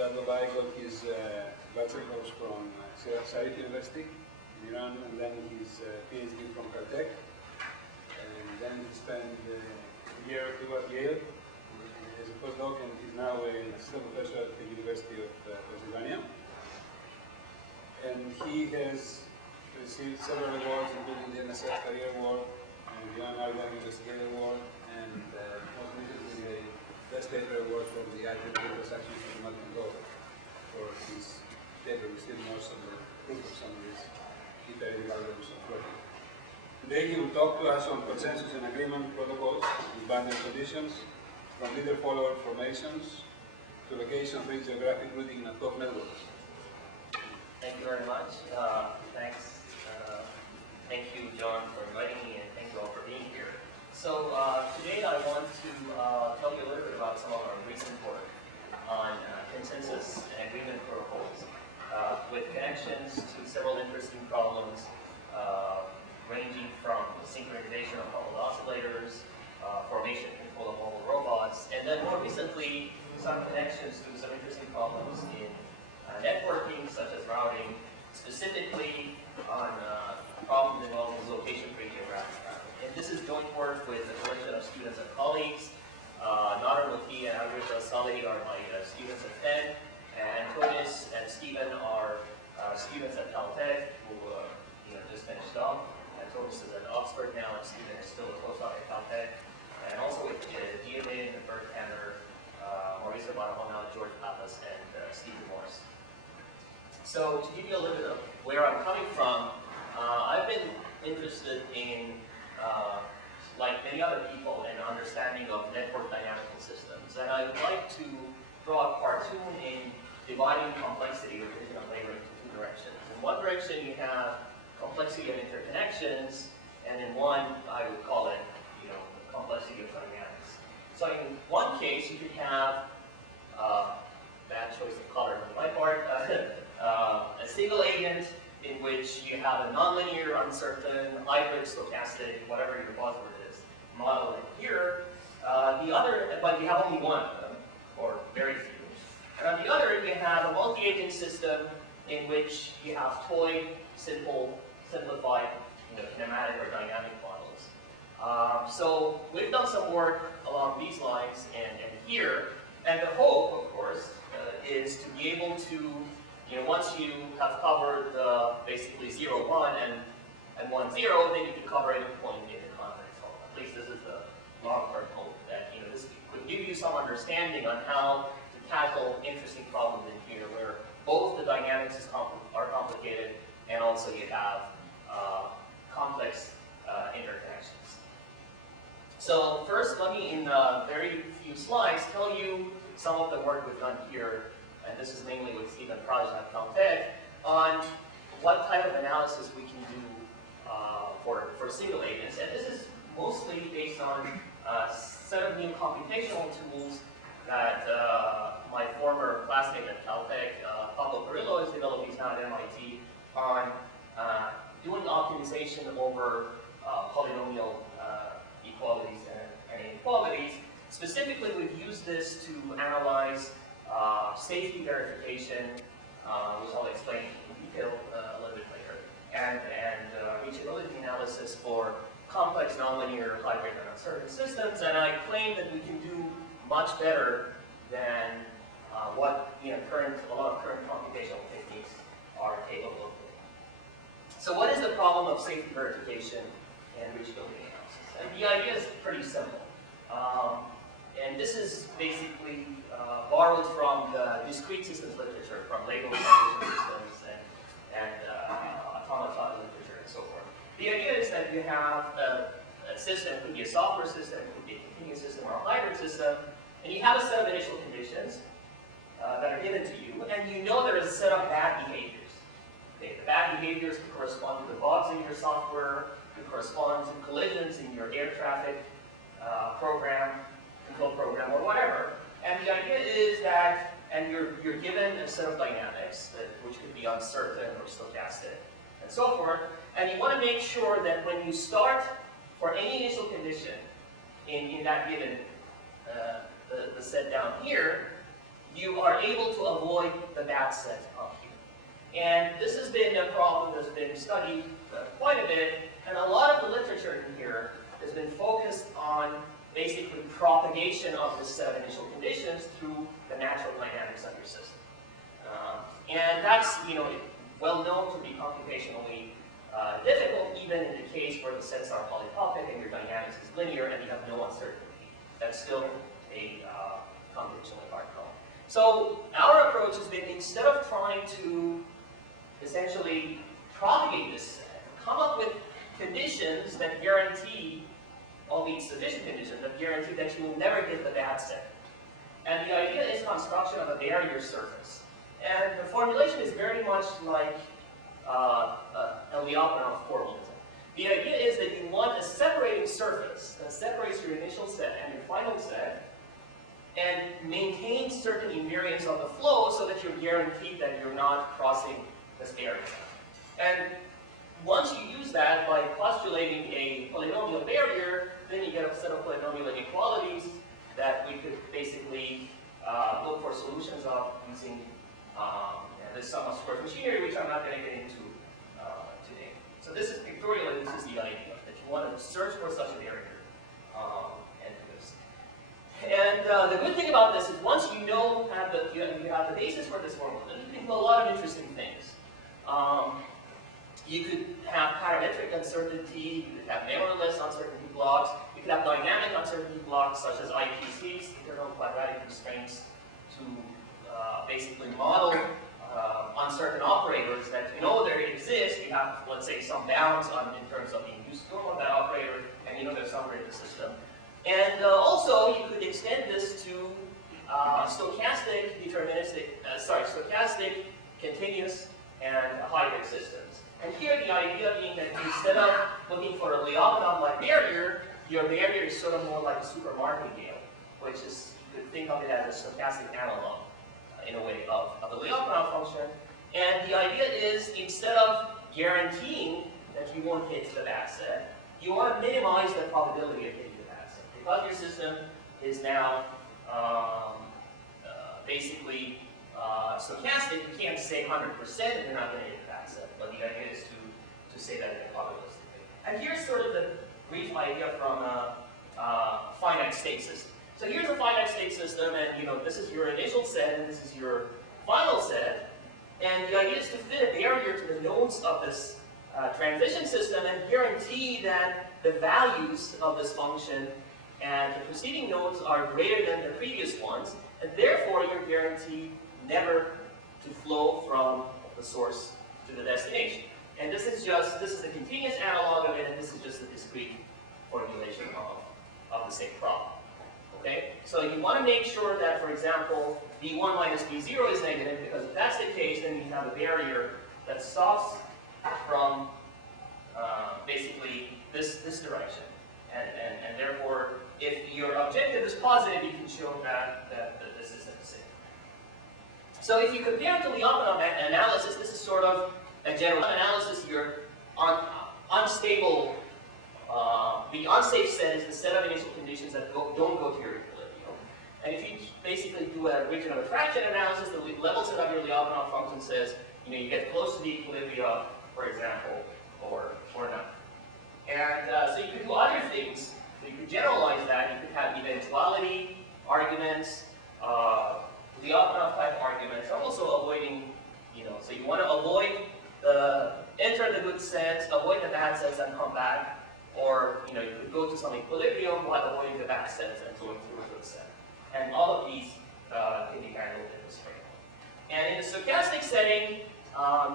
Jadbabale got his bachelor's from Sharif University in Iran, and then his PhD from Caltech. And then he spent a year or two at Yale as a postdoc, and he's now an assistant professor at the University of Pennsylvania. And he has received several awards, including the NSF Career Award, and the Argonne Investigator Award, and most recently the Best Paper Award from the Active Intersection of Mathematical Law for his paper, which still most of the proof of some of these iterative algorithms of working. Today he will talk to us on consensus and agreement protocols with boundary conditions, from leader-follower formations to location-free geographic routing and ad-hoc networks. Thank you very much. Thanks. Thank you, John, for inviting me, and thank you all for being here. So today I want to tell you a little bit about some of our recent work on consensus and agreement protocols with connections to several interesting problems ranging from synchronization of coupled oscillators, formation control of mobile robots, and then more recently some connections to some interesting problems in networking, such as routing, specifically on problems involving location-free geographic routing. And this is joint work with a collection of students and colleagues. Nader Muki and Andres Saleh are my students at Penn, and Tonis and Stephen are students at Caltech who just finished up. And Tonis is at Oxford now, and Stephen is still a postdoc at Caltech. And also with Diamin, Bert Tanner, Maurice Barahona, George Pappas, and Stephen Morris. So to give you a little bit of where I'm coming from, I've been interested in, like many other people, in understanding of network dynamical systems. And I'd like to draw a cartoon in dividing complexity or division of labor into two directions. In one direction you have complexity of interconnections, and in one I would call it, the complexity of dynamics. So in one case you could have bad choice of color on my part. A single agent in which you have a nonlinear, uncertain, hybrid, stochastic, whatever your buzzword is, model in here. The other, but you have only one of them, or very few. And on the other, you have a multi-agent system in which you have toy, simplified, kinematic or dynamic models. So we've done some work along these lines and here, and the hope, of course, is to be able to, once you have covered basically 0, 1 and 1, 0, then you can cover any point in the context. So at least this is the long-term hope that this could give you some understanding on how to tackle interesting problems in here, where both the dynamics are complicated and also you have complex interconnections. So first, let me, in very few slides, tell you some of the work we've done here, and this is mainly with Stephen Praj at Caltech, on what type of analysis we can do for single agents. And this is mostly based on a set of new computational tools that my former classmate at Caltech, Pablo Carrillo, has developed. He's now at MIT on doing optimization over polynomial equalities and inequalities. Specifically, we've used this to analyze safety verification, which I'll explain in detail a little bit later, and reachability analysis for complex, nonlinear, hybrid, and uncertain systems. And I claim that we can do much better than what a lot of current computational techniques are capable of doing. So what is the problem of safety verification and reachability analysis? And the idea is pretty simple. And this is basically borrowed from the discrete systems literature, from Lego foundation systems and automata literature and so forth. The idea is that you have a system, it could be a software system, it could be a continuous system or a hybrid system, and you have a set of initial conditions that are given to you, and you know there is a set of bad behaviors. Okay, the bad behaviors could correspond to the bugs in your software, could correspond to collisions in your air traffic control program, or whatever. And the idea is that, and you're given a set of dynamics, which could be uncertain or stochastic, and so forth, and you want to make sure that when you start for any initial condition in that given the set down here, you are able to avoid the bad set up here. And this has been a problem that's been studied quite a bit, and a lot of the literature in here has been focused on basically propagation of this set of initial conditions through the natural dynamics of your system. And that's, well known to be computationally difficult, even in the case where the sets are polytopic and your dynamics is linear and you have no uncertainty. That's still a computationally hard problem. So our approach has been, instead of trying to essentially propagate this set, come up with conditions that guarantee, albeit sufficient conditions, that guarantee that you will never get the bad set. And the idea is construction of a barrier surface. And the formulation is very much like a Lyapunov formalism. The idea is that you want a separating surface that separates your initial set and your final set, and maintains certain invariance of the flow so that you're guaranteed that you're not crossing this barrier. And once you use that by postulating a polynomial barrier, then you get a set of polynomial inequalities that we could basically look for solutions of using this sum of squares machinery, which I'm not going to get into today. So this is pictorially, this is the idea, that you want to search for such a barrier and do this. And the good thing about this is once you have the basis for this formula, then you can do a lot of interesting things. You could have parametric uncertainty, you could have memoryless uncertainty blocks, you could have dynamic uncertainty blocks such as IQCs, internal quadratic constraints, to basically model uncertain operators that there exist. You have, let's say, some bounds in terms of the induced form of that operator, and they're somewhere in the system. And also, you could extend this to stochastic, continuous, and hybrid systems. And here, the idea being that instead of looking for a Lyapunov-like barrier, your barrier is sort of more like a super martingale, which is, you could think of it as a stochastic analog, in a way, of a Lyapunov function. And the idea is, instead of guaranteeing that you won't hit the bad set, you want to minimize the probability of hitting the bad set. Because your system is now basically stochastic, you can't say 100% that you're not going to hit the bad set. But the idea is to say that in a probabilistic way. And here's sort of the brief idea from a finite state system. So here's a finite state system, and this is your initial set, and this is your final set. And the idea is to fit a barrier to the nodes of this transition system and guarantee that the values of this function and the preceding nodes are greater than the previous ones, and therefore you're guaranteed never to flow from the source to the destination. And this is a continuous analog of it, and this is just a discrete formulation of the same problem. Okay? So you want to make sure that, for example, B1 minus B0 is negative, because if that's the case, then you have a barrier that stops from basically this direction. And therefore, if your objective is positive, you can show that this isn't the same. So if you compare it to Lyapunov analysis, this is sort of a general analysis. Your unstable, the unsafe set is the set of initial conditions that don't go to your equilibrium. And if you basically do a region of attraction analysis, the level set of your Lyapunov function says, you get close to the equilibrium, for example, or not. And so you could do other things. So you could generalize that. You could have eventuality arguments, Lyapunov type arguments. Also avoiding, so you want to avoid enter the good set, avoid the bad sets, and come back. Or you could go to some equilibrium while avoiding the bad sets and going through a good set. And all of these can be handled in this framework. And in a stochastic setting,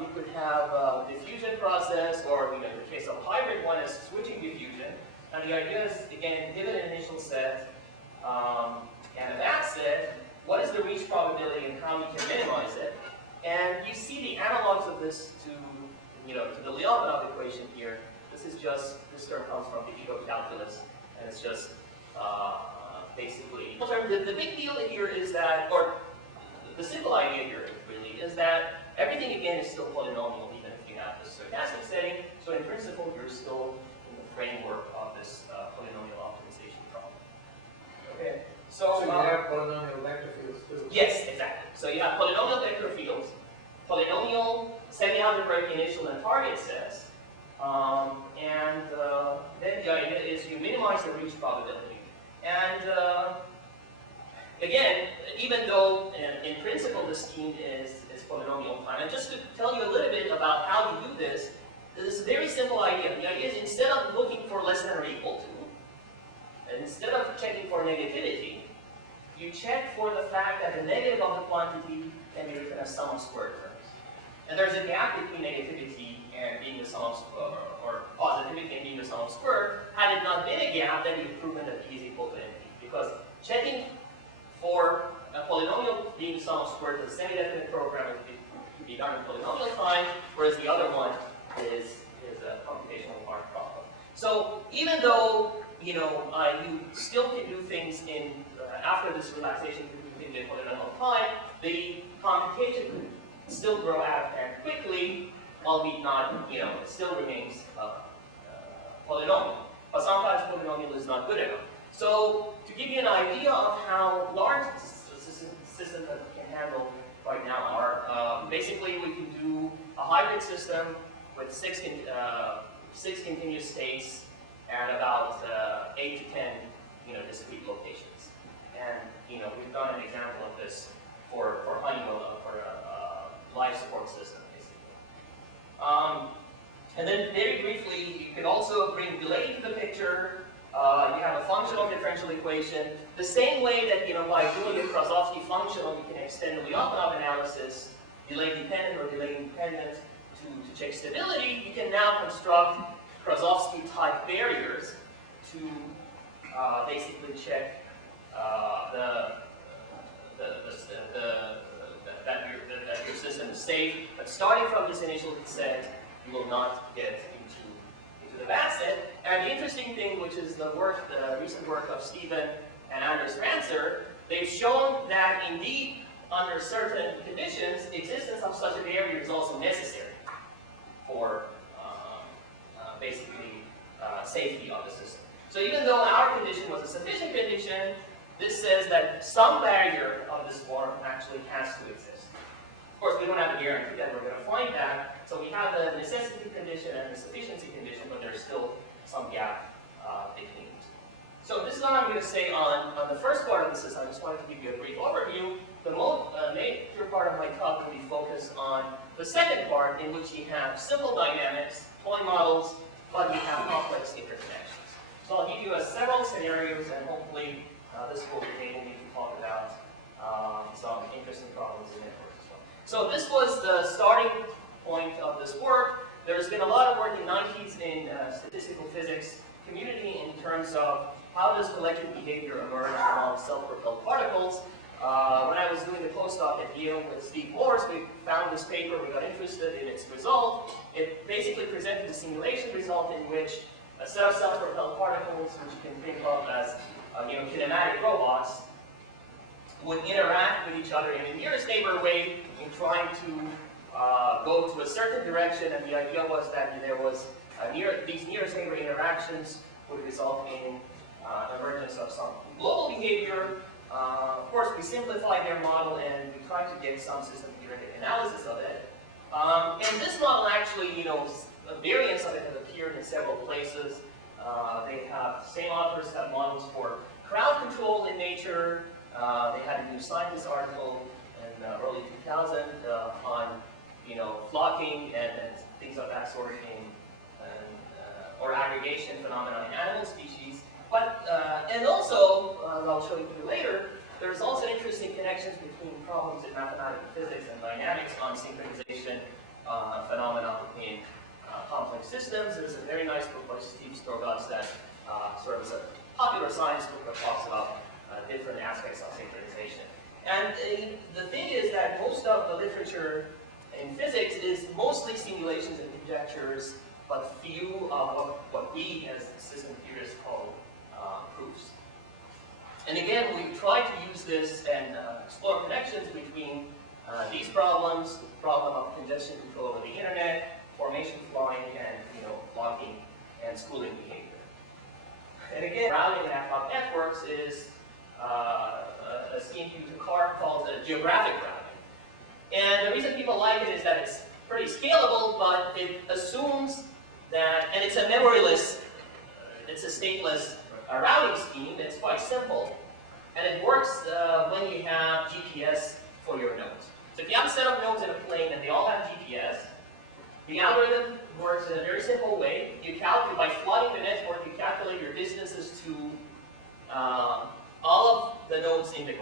you could have a diffusion process, or in the case of a hybrid one, is switching diffusion. And the idea is, again, given an initial set and a bad set, what is the reach probability and how we can minimize it? And you see the analogs of this to the Lyapunov equation here. This term comes from the ego calculus, and it's just basically, the big deal here is that, or the simple idea here really is that everything again is still polynomial even if you have this stochastic setting. So in principle, you're still in the framework of this polynomial optimization problem. Okay. So you have polynomial vector fields too. Yes, exactly. So you have polynomial vector fields, polynomial semi-algebraic initial and target sets, and then the idea is you minimize the reach probability. And again, even though in principle the scheme is polynomial prime, and just to tell you a little bit about how to do this, this is a very simple idea. The idea is instead of looking for less than or equal to, and instead of checking for negativity, you check for the fact that the negative of the quantity can be written as sum of square terms. And there's a gap between negativity and being the sum of square, or positivity and being the sum of square. Had it not been a gap, then you've proven that p is equal to np. Because checking for a polynomial being the sum of square to the semi-definite program can be done in polynomial time, whereas the other one is a computational hard problem. So even though you still can do things in after this relaxation between the polynomial time, the computation could still grow out of hand quickly, albeit not, it still remains polynomial. But sometimes polynomial is not good enough. So to give you an idea of how large systems that we can handle right now are, basically we can do a hybrid system with six continuous states and about 8 to 10 discrete locations. And we've done an example of this for Honeywell, for a life support system, basically. And then very briefly, you can also bring delay to the picture. You have a functional differential equation. The same way that by doing a Krasovsky functional, you can extend the Lyapunov analysis, delay dependent or delay independent, to check stability. You can now construct Krasovsky type barriers to basically check that your system is safe. But starting from this initial set, you will not get into the bad set. And the interesting thing, which is the recent work of Stephen and Anders Ranser, they've shown that indeed, under certain conditions, the existence of such a barrier is also necessary for basically safety of the system. So even though our condition was a sufficient condition, this says that some barrier of this form actually has to exist. Of course, we don't have a guarantee that we're going to find that, so we have the necessity condition and the sufficiency condition, but there's still some gap between them. So this is all I'm going to say on the first part of the system. I just wanted to give you a brief overview. The major part of my talk will be focused on the second part, in which you have simple dynamics, toy models, but you have complex interconnections. So I'll give you several scenarios, and hopefully this will enable me to talk about some interesting problems in networks as well. So this was the starting point of this work. There's been a lot of work in the 90s in statistical physics community in terms of how does collective behavior emerge among self-propelled particles. When I was doing the postdoc at Yale with Steve Morse, we found this paper, we got interested in its result. It basically presented a simulation result in which a set of self-propelled particles, which you can think of as kinematic robots, would interact with each other in a nearest neighbor way in trying to go to a certain direction, and the idea was that there was these nearest neighbor interactions would result in emergence of some global behavior. Of course, we simplified their model and we tried to get some system theoretic analysis of it. And this model actually, a variance of it has appeared in several places. Same authors have models for crowd control in nature. They had a New Scientist article in early 2000 on, flocking and things of that sort or aggregation phenomenon in animal species. But, and also, I'll show you later, there's also interesting connections between problems in mathematical physics and dynamics on synchronization phenomena in complex systems. There's a very nice book by Steve Strogatz that sort of is a popular science book that talks about different aspects of synchronization. And the thing is that most of the literature in physics is mostly simulations and conjectures, but few of what we as system theorists call proofs. And again, we try to use this and explore connections between these problems, the problem of congestion control over the internet, formation flying, and blocking and schooling behavior. And again, routing in ad-hoc networks is a scheme used in CAR called geographic routing. And the reason people like it is that it's pretty scalable, but it assumes that, and it's a memoryless, it's a stateless routing scheme. It's quite simple. And it works when you have GPS for your nodes. So if you have a set of nodes in a plane and they all have GPS, the algorithm works in a very simple way. You calculate, by flooding the network, you calculate your distances to all of the nodes in the ground.